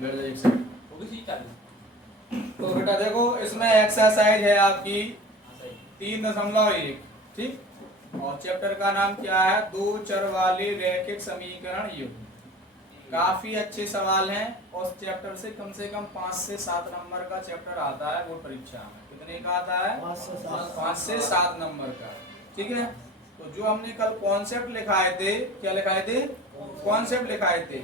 बैठ जाइए एक सेकंड। तो बेटा देखो इसमें एक्सरसाइज है आपकी 3.1, ठीक। और चैप्टर का नाम क्या है? दो चर वाले रैखिक समीकरण युग्म। काफी अच्छे सवाल हैं और चैप्टर से कम 5 से 7 नंबर का चैप्टर आता है बोर्ड परीक्षा में। कितने का आता है? 5 से 7 नंबर का, ठीक है। तो जो हमने कल कॉन्सेप्ट लिखाए थे, क्या लिखाए थे? कॉन्सेप्ट लिखाए थे।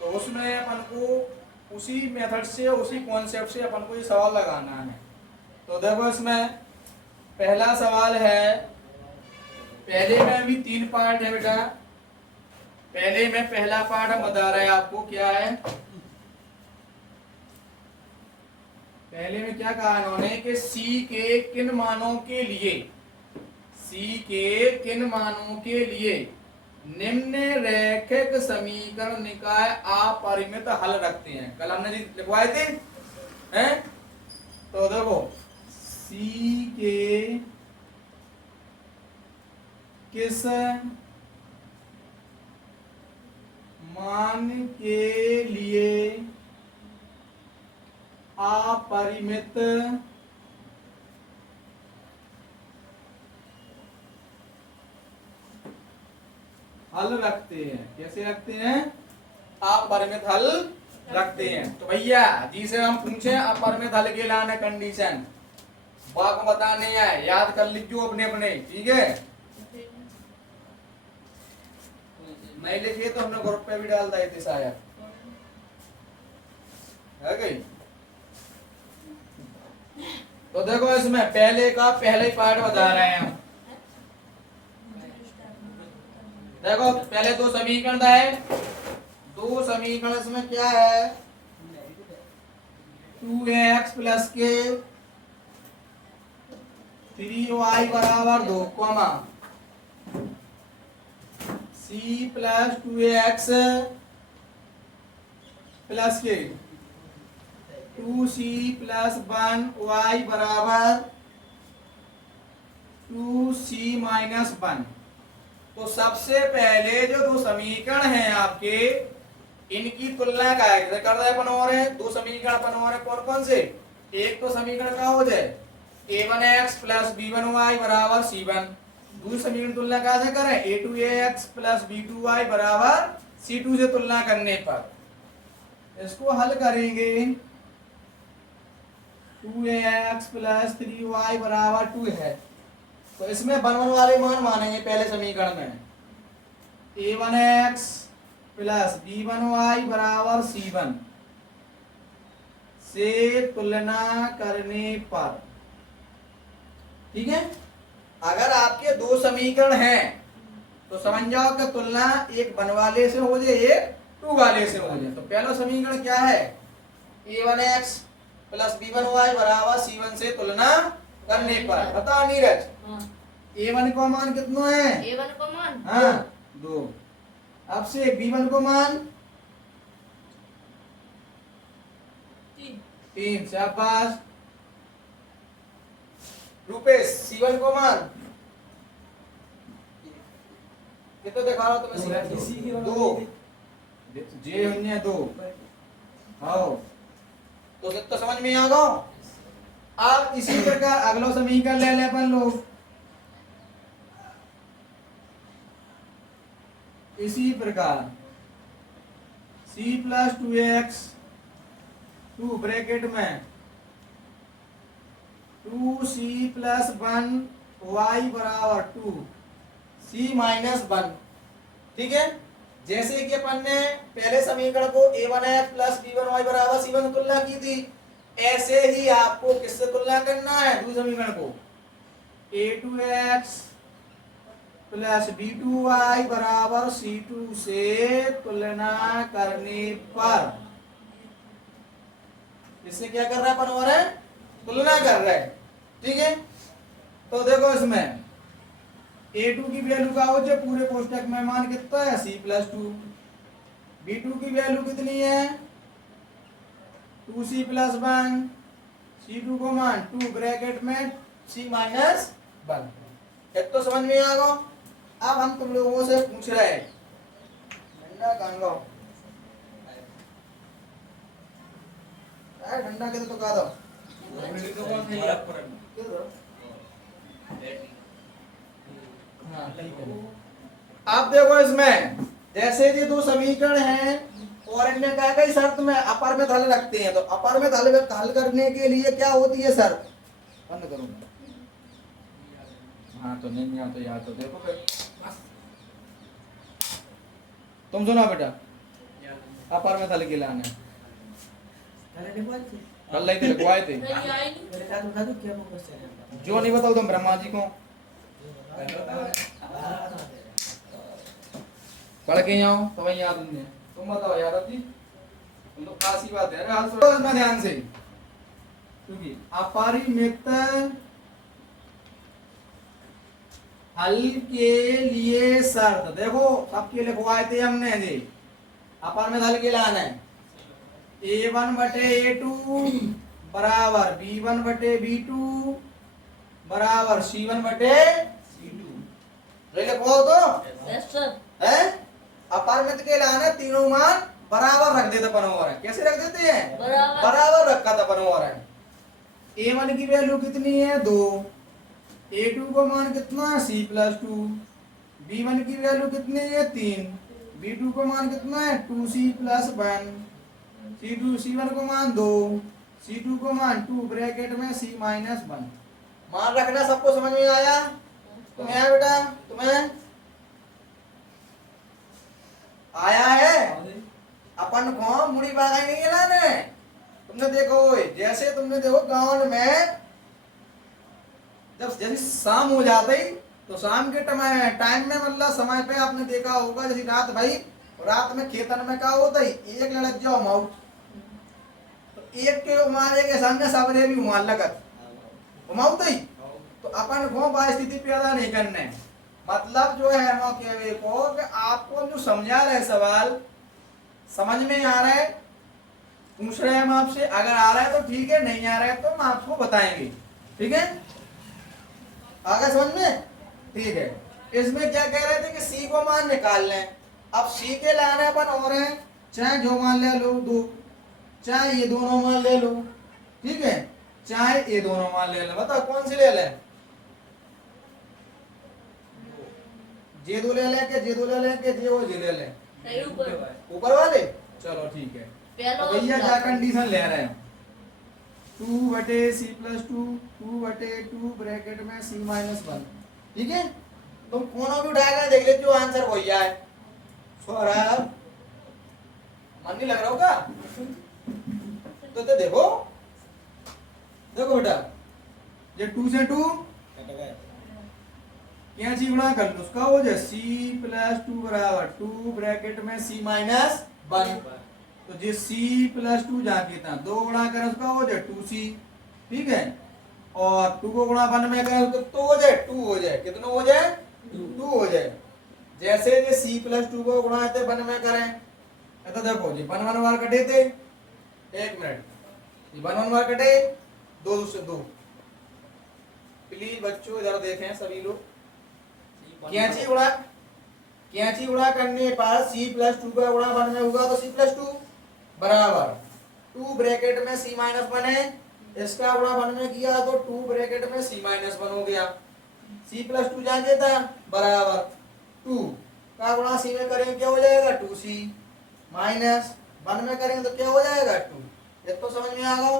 तो उसमें अपन को उसी मेथड से, उसी कॉन्सेप्ट से अपन को ये सवाल लगाना है। तो देखो इसमें पहला सवाल है, पहले में भी 3 पार्ट है बेटा। पहले में पहला पार्ट हम बता रहे हैं आपको क्या है। पहले में क्या कहा इन्होंने कि C के किन मानों के लिए, C के किन मानों के लिए निम्न रैखिक समीकरण निकाय अपरिमित हल रखते हैं। कल हमने जी लिखवाए थे, हैं? तो देखो C के किस मान के लिए अपरिमित हल रखते हैं। कैसे रखते हैं? अपरिमित हल रखते हैं। तो भैया जी से हम पूछे अपरिमित हल के लाने कंडीशन बात बताने है, याद कर लीजिए अपने अपने, ठीक है। नहीं लिखिए तो हमने ग्रुप पे भी डाल दिए थे शायद, है गई। तो देखो इसमें पहले का पहले पार्ट बता रहे हैं हम। देखो पहले दो समीकरण है, दो समीकरण इसमें क्या है? 2x प्लस के 3y बराबर 2 comma c plus 2x plus के 2c प्लस 1y बराबर 2c माइनस 1। तो सबसे पहले जो दो समीकरण हैं आपके, इनकी तुलना का है कर रहे अपन और है। दो समीकरण अपन और है कौन कौन से? एक तो समीकरण का हो जाए a1x प्लस b1y बराबर c1। दूसरी समीकरण तुलना कहाँ से करें? a2ax प्लस b2y बराबर c2 से तुलना करने पर इसको हल करेंगे। 2ax प्लस 3y बराबर 2 है। तो इसमें 1 1 वाले मान मानेंगे पहले समीकरण में। a1x प्लस b1y बराबर c1 से तुलना करने पर, ठीक है। अगर आपके दो समीकरण हैं तो समझ जाओ कि तुलना एक 1 वाले से हो जाए, एक 2 वाले से हो जाए। तो पहला समीकरण क्या है? a1x प्लस b1y बराबर c1 से तुलना करने पर। बता नीरज, a1 का मान कितना है? a1 का मान हाँ 2। अब से b1 को मान 3। शाबाश रूपेश, c1 को मान कितना दिखा रहा हो तुम्हें? 2 जे अन्य 2। आओ तो समझ में आ गया। अब इसी प्रकार अगला समीकरण ले ले अपन लोग। इसी प्रकार c प्लस 2x 2 ब्रैकेट में 2c प्लस 1y बराबर 2 c माइनस 1, ठीक है। जैसे कि अपन ने पहले समीकरण को a1x प्लस b1y बराबर c1 से तुलना की थी, ऐसे ही आपको किससे तुलना करना है? दूसरे समीकरण को a2x प्लस b2y बराबर c2 से तुलना करने पर, इससे क्या कर रहा है अपन? और तुलना कर रहे हैं, ठीक है। तो देखो इसमें a2 की वैल्यू का हो जाए पूरे कोष्टक में मान कितना है? c plus 2। b2 की वैल्यू कितनी है? 2c plus 1। c2 को मान 2 ब्रैकेट में c माइनस 1। एक तो समझ में आ गया। अब हम तुम लोगों से पूछ रहे हैं है ठंडा के तो का दो आप देखो इसमें जैसे ये दो समीकरण हैं और इनमें क्या कई शर्त में अपर में हल रखते हैं, तो अपर में हल करने के लिए क्या होती है शर्त? बंद करूंगा। हाँ तो नहीं आता यार, तो देखो फिर तुम सुना बेटा, अपर में हल के लाना है कल नहीं थे लगवाए थे जो नहीं बताओ तुम ब्रह्मा जी को पढ़ के जाओ तो वही याद नहीं है। तुम बताओ याद आती तुम तो खास ही बात है। अरे हाथ सुनो ध्यान से, क्योंकि अपरिमित हल के लिए शर्त देखो सबके लिखवाए थे हमने जी। अपरिमित हल के लाना है a1 बटे a2 बराबर b1 बटे b2 बराबर c1 बटे c2। लिखवाओ तो है अपरिमित के लाने तीनों मान बराबर रख देते बनोवर है। कैसे रख देते हैं? बराबर रखा था बनोवर है। a1 की वैल्यू कितनी है 2, a2 का मान कितना है c प्लस 2, b1 की वैल्यू कितनी है 3, b2 का मान कितना है 2c प्लस 1, c1 का मान 2, c2 का मान 2 ब्रैकेट में c माइनस 1। मान रखना सबको समझ में आया? तुम्हें आया बेटा? तुम्हें आया है? अपन को मुड़ी बागाई नहीं है लाने। तुमने देखो जैसे तुमने देखो गांव में जब जैसे शाम हो जाती तो शाम के टाइम में मतलब समय पे आपने देखा होगा जैसे रात भाई रात में खेतन में क्या होता है एक लड़क जाओ माउट तो एक के मारे के सामने सबरे भी उमार लगत उमाउत ही तो अपन को स्थिति पैदा नहीं करने। मतलब जो है मौके को कि आपको जो समझा रहे सवाल समझ में आ रहा है पूछ रहे हैं हम आपसे, अगर आ रहा है तो ठीक है, नहीं आ रहा है तो हम आपको बताएंगे। ठीक है, आगे समझ में? ठीक है। इसमें क्या कह रहे थे कि सी को मान निकाल लें। अब सी के लाने अपन और हैं चाहे जो मान ले लो 2, चाहे ये दोनों मान ले लो, ठीक है, चाहे ये दोनों मान ले लो। बताओ कौन सी ले लें? जे दो ले लें के जे दो ले लें के जे वो जे ले लें? ऊपर वाले। चलो ठीक है, तो भैया क्या कंडीशन ले रहे हैं 2 बटे सी प्लस 2, 2 बटे 2 ब्रैकेट में सी माइनस 1। ठीक है, तुम कोनो भी उठाएगा देख लेते हो आंसर वही है। सौरभ मन नहीं लग रहा होगा तो देखो देखो बेटा ये 2 से 2 क्या ची गुणा कर लो उसका हो जाए c प्लस 2 बराबर 2 ब्रैकेट में c माइनस 1। तो जे c प्लस 2 जहाँ कितना 2 गुणा करें उसका हो जाए 2c। ठीक है, और 2 को गुणा 1 में करें तो हो जाए 2 हो जाए। कितना हो जाए? 2 हो जाए। जैसे ये c प्लस 2 को गुणा 1 में करें तो देखो जी 1 1 बार कटे थे, 1 मिनट, ये 1 1 बार कटे 2 से 2। प्लीज बच्चों इधर देखें सभी लोग। कैंची उड़ा करने पर c प्लस 2 का गुणा 1 में होगा तो c प्लस 2 बराबर 2 ब्रैकेट में c माइनस 1 है, इसका गुणा 1 में किया तो 2 ब्रैकेट में c माइनस 1 हो गया। c प्लस 2 जान देता बराबर 2 का गुणा c में करेंगे क्या हो जाएगा 2c माइनस 1 में करेंगे तो क्या हो जाएगा 2। ये तो समझ में आ गया।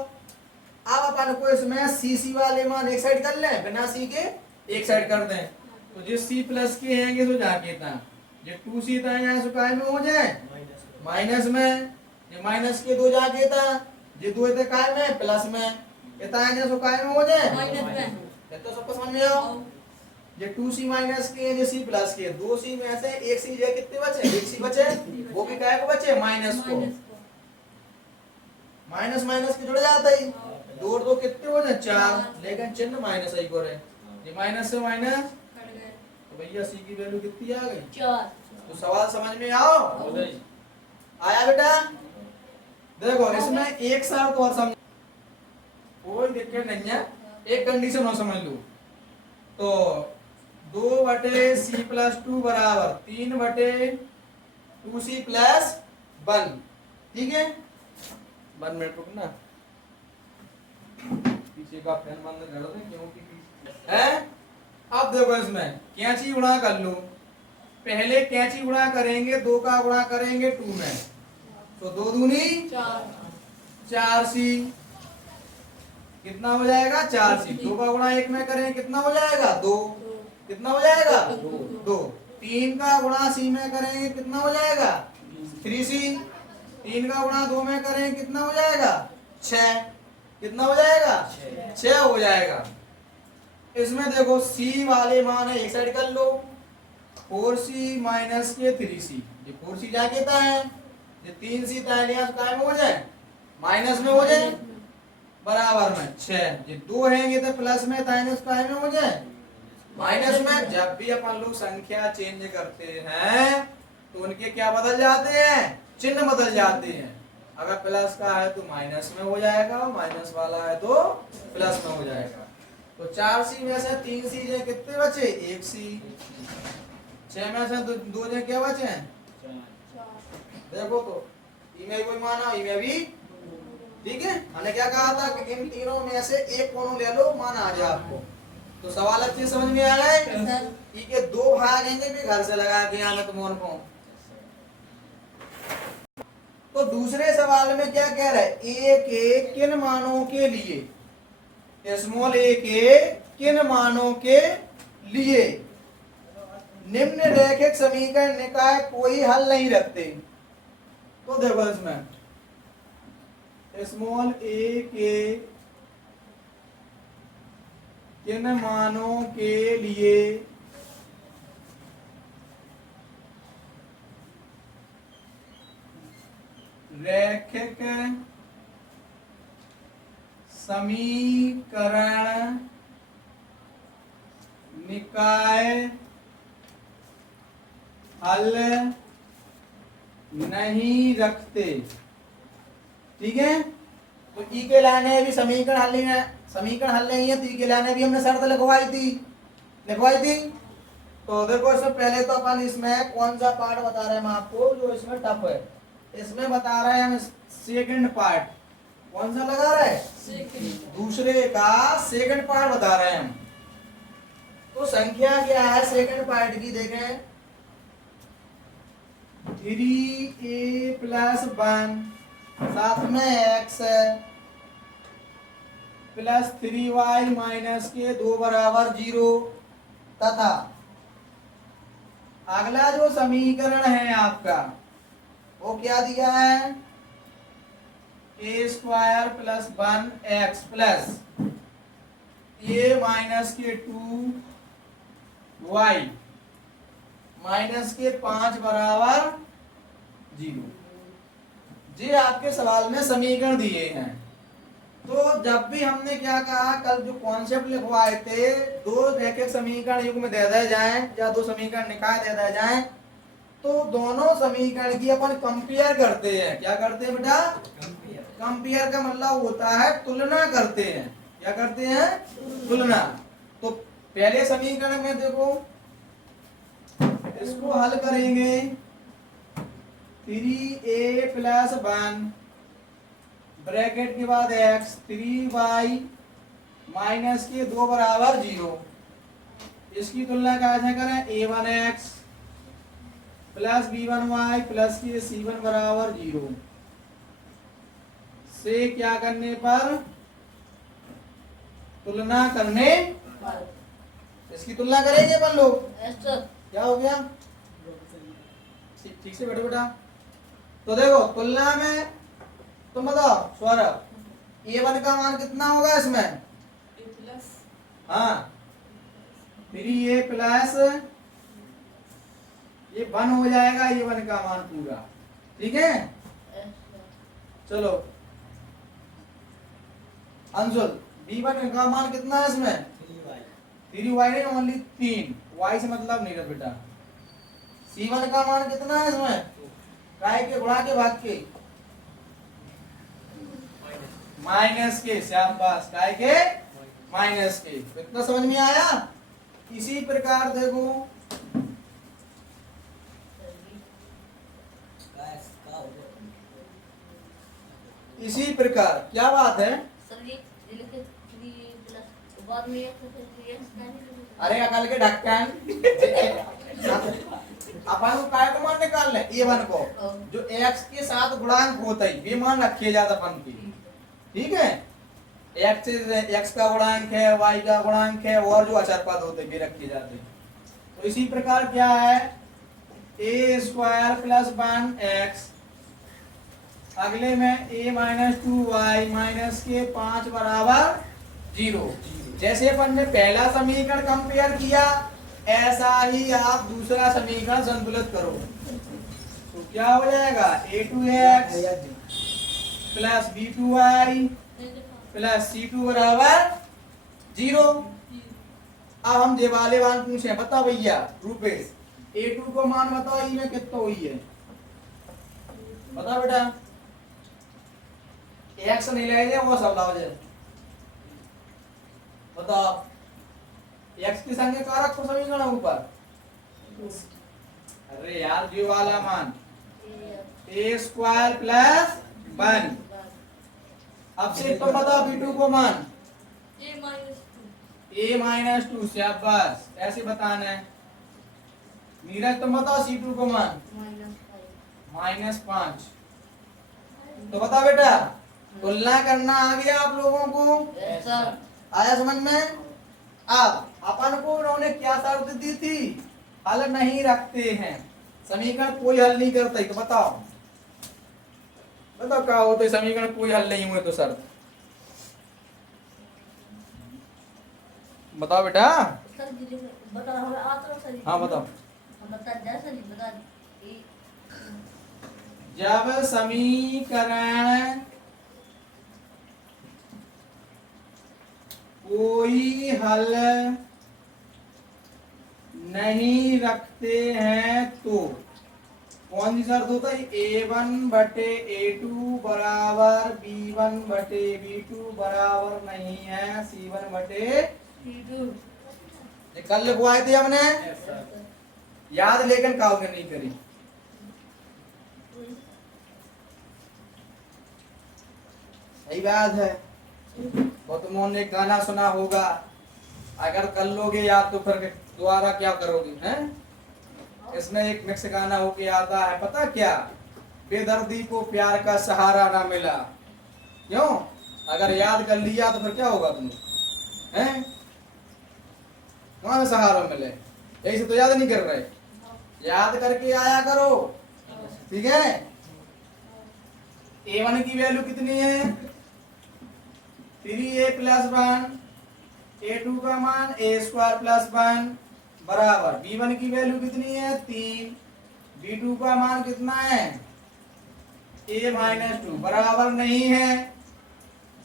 अब अपन को इसमें c वाले मान एक साइड कर लें, बिना c के एक साइड कर दें तो जो c प्लस के हैंगे तो जाके था ये 2c था यहाँ सुकाय में हो जाए माइनस में, ये माइनस के 2 जाके था ये 2 थे काय में प्लस में, ये था यहाँ सुकाय में हो जाए माइनस में। ये तो सबको समझ में आओ। ये 2c माइनस के ये c प्लस के 2c में से एक c जो कितने बचे? एक c बचे, वो भी काय को बचे माइनस को। माइनस माइनस के जुड़ जाता ही 2 और 2 कितने हो जाए 4, लेकिन चिन्ह माइनस आई को रहे ये माइनस से माइनस तो भैया c की वैल्यू कितनी आ गई 4। तो सवाल समझ में आओ आया बेटा? देखो इसमें एक शर्त और समझ, कोई दिक्कत नहीं है, एक कंडीशन और समझ लो। तो 2 बटे c प्लस 2 बराबर 3 बटे 2c प्लस 1। ठीक है, 1 मिनट रुकना। पीछे का फैन बंद कर दो क्योंकि है। अब देखो इसमें कैंची गुणा कर लो। पहले कैंची गुणा करेंगे, 2 का गुणा करेंगे 2 में, तो 2 दूनी 4c, कितना हो जाएगा 4c। 2 का गुणा 1 में करें कितना हो जाएगा 2, कितना हो जाएगा 2। 3 का गुणा c में करेंगे कितना हो जाएगा 3c। 3 का गुणा 2 में करें कितना हो जाएगा 6, कितना हो जाएगा 6 हो जाएगा। इसमें देखो c वाले मान है एक साइड कर लो, 4c माइनस के 3c, ये 4c जा कहता है, ये 3c तालियां काय में हो जाए माइनस में हो जाए, बराबर में 6, ये 2 हैंगे तो प्लस में माइनस काय में हो जाए माइनस में। जब भी अपन लोग संख्या चेंज करते हैं तो उनके क्या बदल जाते हैं, चिन्ह बदल जाते हैं। अगर प्लस का है तो माइनस में हो जाएगा, माइनस वाला है तो प्लस में हो जाएगा। तो 4c में से 3c जे कितने बचे 1c, 6 में से 2 जे क्या बचे हैं, देखो तो इमें कोई माना इमें भी, ठीक है। मैंने क्या कहा था कि इन तीनों में से एक कोनों ले लो, मान आ जाए आपको। तो सवाल अच्छे समझ में आ गए। के 2 भाग हैं भी घर से लगा के आना तुम को। तो दूसरे सवाल में क्या कह रहा है, a के किन मानों के लिए, स्मॉल a के किन मानों के लिए निम्न रैखिक समीकरण निकाय कोई हल नहीं रखते। तो देखो इसमें स्मॉल a के किन मानों के लिए रैखिक समीकरण निकाय हल नहीं रखते, ठीक है। तो ई के लाने भी समीकरण हल नहीं है, समीकरण हल नहीं है तो ई के लाने भी हमने शर्त लिखवाई थी। तो देखो इसमें पहले तो अपन इसमें कौन सा पार्ट बता रहे हैं हम आपको जो इसमें टफ है, इसमें बता रहे हैं हम सेकंड पार्ट। कौन सा लगा रहे हैं, दूसरे का सेकंड पार्ट बता रहे हैं हम। तो संख्या क्या है सेकंड पार्ट की, देखें 3a प्लस 1 साथ में x प्लस 3y माइनस के 2 बराबर 0 तथा अगला जो समीकरण है आपका वो क्या दिया है, a square plus 1x plus a minus के 2y माइनस के 5 बराबर 0। ये आपके सवाल में समीकरण दिए हैं। तो जब भी हमने क्या कहा, कल जो कॉन्सेप्ट लिखवाए थे, 2 रैखिक समीकरण युग्म दे दिए जाएं या 2 समीकरण निकाय दे दिए जाएं, तो दोनों समीकरण की अपन कंपेयर करते हैं। क्या करते हैं बेटा, कंपेयर का मतलब होता है तुलना करते हैं। क्या करते हैं, तुलना। तो पहले समीकरण में देखो इसको हल करेंगे, 3a प्लस 1 ब्रैकेट के बाद x 3y माइनस के 2 बराबर 0। इसकी तुलना कैसे करें, a1x प्लस b1y प्लस के c1 बराबर 0 से क्या करने पर, तुलना करने, इसकी तुलना करेंगे अपन लोग। क्या हो गया, ठीक से बैठो बेटा। तो देखो तुलना में तुम बताओ सौरभ, a1 का मान कितना होगा इसमें, हाँ 3a प्लस ये 1 हो जाएगा a1 का मान पूरा, ठीक है। चलो अंशुल, b1 का मान कितना है इसमें, 3y नहीं ओनली 3, y से मतलब नहीं बेटा। c1 का मान कितना है इसमें, काय के गुणा के भाग के माइनस के, शाबाश, काय के माइनस के। इतना समझ में आया। इसी प्रकार देखो इसी प्रकार क्या बात है, अरे अकल के ढक्कन अपन को काय को मान निकाल ले ए वन को जो x के साथ गुणांक होता है वे मान रखे जाता अपन की, ठीक है। x का गुणांक है, y का गुणांक है और जो अचर पद होते वे रखे जाते हैं। तो इसी प्रकार क्या है a स्क्वायर प्लस 1x, अगले में a माइनस 2y माइनस के 5 बराबर 0। जैसे अपन ने पहला समीकरण कंपेयर किया ऐसा ही आप दूसरा समीकरण संतुलित करो तो क्या हो जाएगा a2x plus b2y plus c2 बराबर 0। अब हम देवाले वान पूछे, बता भैया रूपेश a2 को मान बताओ ई में कितना हुई है, बता बेटा। x नहीं ले वो सब लाओ जाए, बताओ x की संख्या कारक को समीकरण ऊपर, अरे यार जो वाला मान a स्क्वायर प्लस 1। अब से तो बताओ b2 को मान a माइनस 2 से अब बस ऐसे बताना है। नीरज तुम बताओ c2 को मान -5। तो बता बेटा तुलना करना आ गया आप लोगों को, आया समझ में। अब अपन को उन्होंने क्या शर्त दी थी, हल नहीं रखते हैं समीकरण कोई हल नहीं करता, तो बताओ बताओ क्या हो तो समीकरण कोई हल नहीं हुए तो शर्त बताओ बेटा। हाँ बताओ। जब समीकरण कोई हल नहीं रखते हैं तो कौन सी शर्त होता है, a1 बटे a2 बराबर b1 बटे b2 बराबर नहीं है c1 बटे कल लिखवाए थे हमने, याद लेकिन काउ ने नहीं करी। सही बात है। और तुमों ने गाना सुना होगा, अगर कर लोगे याद तो फिर दोबारा क्या करोगे, हैं? इसमें एक मिक्स गाना होके आता है, पता क्या, बेदर्दी को प्यार का सहारा ना मिला। क्यों? अगर याद कर लिया तो फिर क्या होगा तुम, हैं? कौन सहारा मिले, यही से तो याद नहीं कर रहे, याद करके आया करो, ठीक है। a1 की वैल्यू कितनी है 3a प्लस 1, a2 का मान a स्क्वायर प्लस 1 बराबर b1 की वैल्यू कितनी है 3, b2 का मान कितना है a माइनस 2 बराबर नहीं है,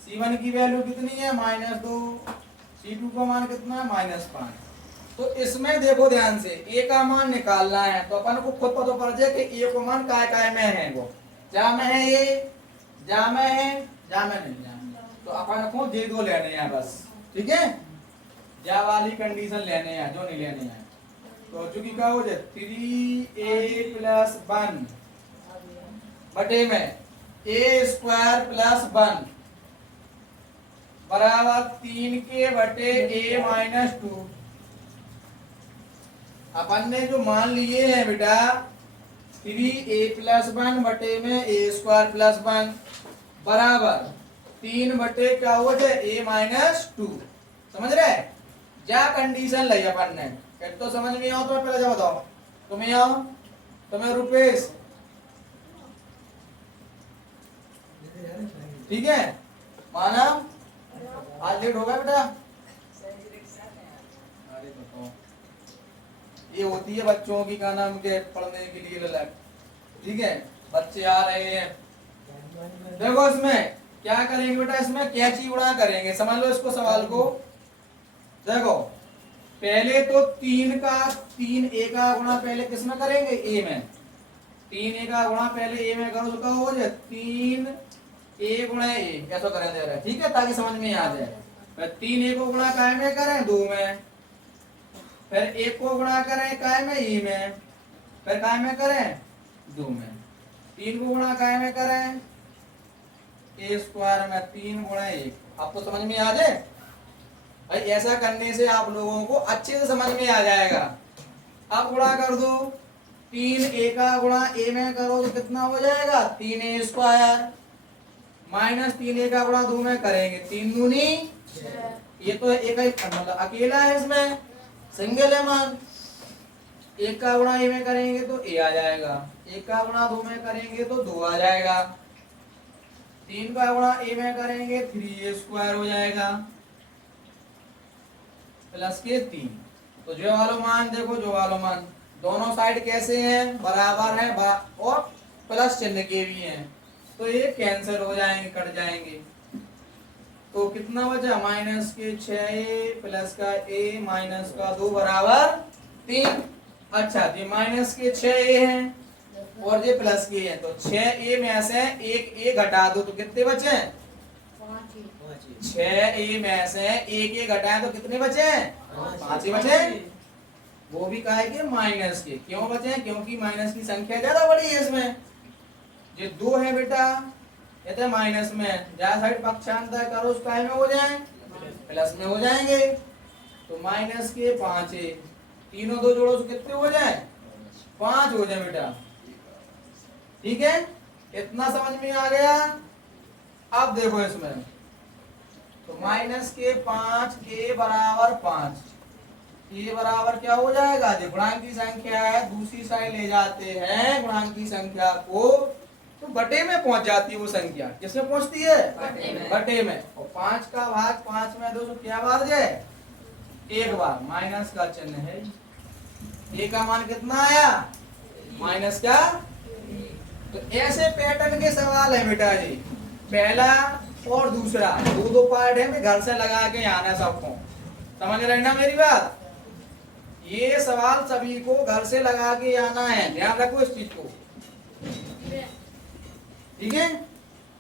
c1 की वैल्यू कितनी है -2, c2 का मान कितना है -5। तो इसमें देखो ध्यान से a का मान निकालना है तो अपन को खुद पता पड़ जाए कि a को मान काय में है, वो जा में है, ये जा में है, जा में नहीं जा, तो अपन को जे दो लेने हैं बस, ठीक है। जा वाली कंडीशन लेने हैं, जो नहीं लेने हैं। तो चूंकि क्या हो जाए 3a प्लस 1 बटे में a स्क्वायर प्लस 1 बराबर 3 के बटे a माइनस 2। अपन ने जो मान लिए हैं बेटा 3a प्लस 1 बटे में a स्क्वायर प्लस 1 बराबर 3 बटे क्या हो जाए a माइनस 2, समझ रहे। क्या कंडीशन ली अपन ने, तो समझ में आओ तो पहले जब बताओ तुम्हें आओ, तुम्हें रुपेश, ठीक है। मानव आज लेट हो गया बेटा, अरे बताओ ये होती है बच्चों की का नाम के पढ़ने के लिए ललक, ठीक है। बच्चे आ रहे हैं, देखो इसमें क्या करेंगे बेटा, इसमें कैची गुणा करेंगे, समझ लो इसको सवाल को। देखो पहले तो 3a का गुणा पहले किसमें करेंगे a में, 3a का गुणा पहले a में करो तो क्या हो जाए 3a गुणा a, कैसा करें दे रहा है, ठीक है, ताकि समझ में आ जाए। फिर 3a को गुणा काय में करें 2 में, फिर 1 को गुणा करें काय में e में, फिर काय में करें 2 में, 3 को गुणा काय में करें a स्क्वायर में 3 गुणा 1। आपको समझ में आ जाए, भाई ऐसा करने से आप लोगों को अच्छे से समझ में आ जाएगा। अब गुणा कर दो, 3a का गुणा a में करो तो कितना हो जाएगा 3a² माइनस 3a का गुणा 2 में करेंगे 3 दूनी, ये तो एक ही मतलब अकेला है, इसमें सिंगल है मान। 1 का गुणा a में करेंगे तो a आ जाएगा, 1 का गुणा 2 में करेंगे तो 2 आ जाएगा, 3 का गुणा a में करेंगे 3a² हो जाएगा प्लस के 3। तो जो वाला मान देखो, जो वाला मान दोनों साइड कैसे हैं, बराबर है और प्लस चिन्ह के भी हैं, तो ये कैंसिल हो जाएंगे, कट जाएंगे। तो कितना बचा माइनस के 6a प्लस का a माइनस का 2 बराबर 3। अच्छा जी, माइनस के 6a हैं और ये प्लस के हैं, तो 6a में से एक a घटा दो तो कितने बचे, 6a में से एक a घटाएं तो कितने बचे, 5 ही बचे। वो भी कहा है कि माइनस के क्यों बचे, क्योंकि माइनस की संख्या ज्यादा बड़ी है इसमें। ये 2 है बेटा, ये तो माइनस में, जहाँ साइड पक्षांतर करो उसका में हो जाए प्लस में हो जाएंगे। तो माइनस के 5a, तीनों 2 जोड़ो तो कितने हो जाए 5 हो जाए बेटा। ठीक है, इतना समझ में आ गया। अब देखो इसमें तो माइनस के 5a बराबर 5, ये बराबर क्या हो जाएगा, जो गुणांक की संख्या है दूसरी साइड ले जाते हैं गुणांक की संख्या को तो बटे में पहुंच जाती है वो संख्या। किसमें पहुंचती है, बटे में। और 5 का भाग 5 में 2 तो क्या बार जाए, एक बार माइनस का चिन्ह है। a का मान कितना आया माइनस का। तो ऐसे पैटर्न के सवाल है बेटा जी, पहला और दूसरा, 2 पार्ट है, मैं घर से लगा के आना सबको, समझ रहे ना मेरी बात। ये सवाल सभी को घर से लगा के आना है, ध्यान रखो इस चीज को, ठीक है,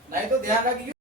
नहीं तो ध्यान रखिए।